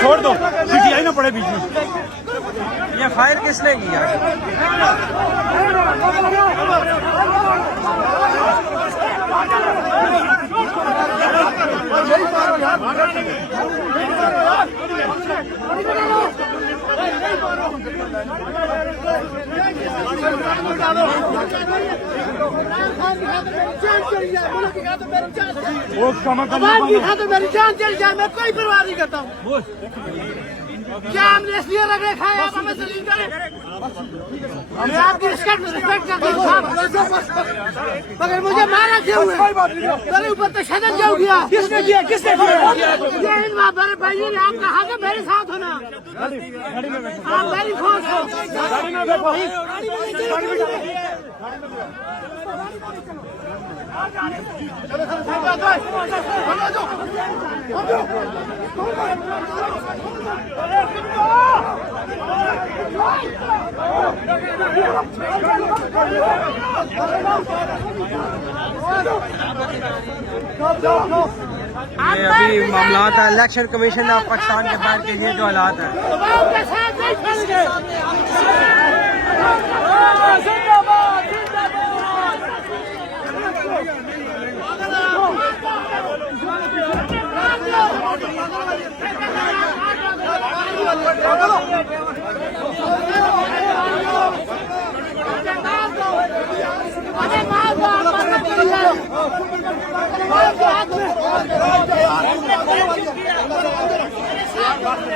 छोड़ दो, पीटीआई ना पड़े बीच में। ये फायर किसने किया? वो कम मेरी जान चली जाए, मैं कोई परवाह नहीं करता हूँ। क्या हमने इसलिए रख रखा है? आप हमें सलीम करें, मैं आपकी रिस्पेक्ट करता हूँ साहब, मगर मुझे मारा क्यों है? मेरे ऊपर तशद्दुद क्यों किया? किसने किया? किसने किया? ये इन बड़े भाई ने आप कहा कि मेरे साथ होना, आप मेरी फोर्स हो। ये अभी मामला है इलेक्शन कमीशन ऑफ पाकिस्तान के बाहर के ये जो हालात है।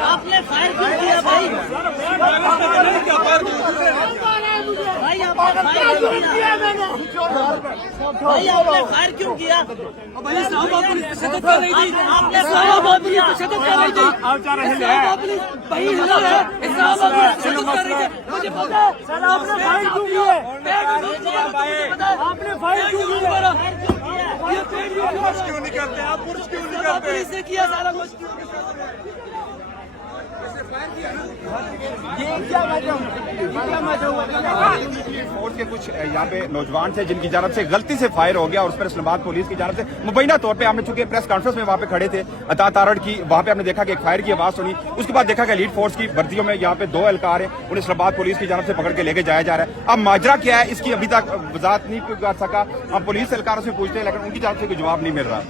आपने फायर क्यों किया भाई? भाई आपने फायर क्यों किया? भाई आपने फायर क्यों किया? भाई इस्लामाबाद पुलिस तशद्दुद कर रही थी। आपने इस्लामाबाद पुलिस तशद्दुद कर रही थी। भाई इस्लामाबाद पुलिस तशद्दुद कर रही थी। मुझे पता है। आपने फायर क्यों किया? आपने फायर क्यों किया? ये पुरुष क्यों नहीं करते? आप पुरुष क्यों नहीं करते? पुलिस ने किया सारा कुछ। फोर्स के कुछ यहाँ पे नौजवान थे जिनकी जानब से गलती से फायर हो गया और उस पर इस्लामाबाद पुलिस की जानब से मुबैना तौर पे हमने चूंकि प्रेस कॉन्फ्रेंस में वहाँ पे खड़े थे अता तारड़ की, वहाँ पे हमने देखा कि एक फायर की आवाज सुनी। उसके बाद देखा कि एलीट फोर्स की वर्दियों में यहाँ पे 2 एहलकार हैं, उन्हें इस्लामाबाद पुलिस की जानब से पकड़ के लेके जाया जा रहा है। अब माजरा क्या है इसकी अभी तक वजाहत नहीं कर सका। हम पुलिस एहलकारों से पूछते हैं लेकिन उनकी जानब से कोई जवाब नहीं मिल रहा।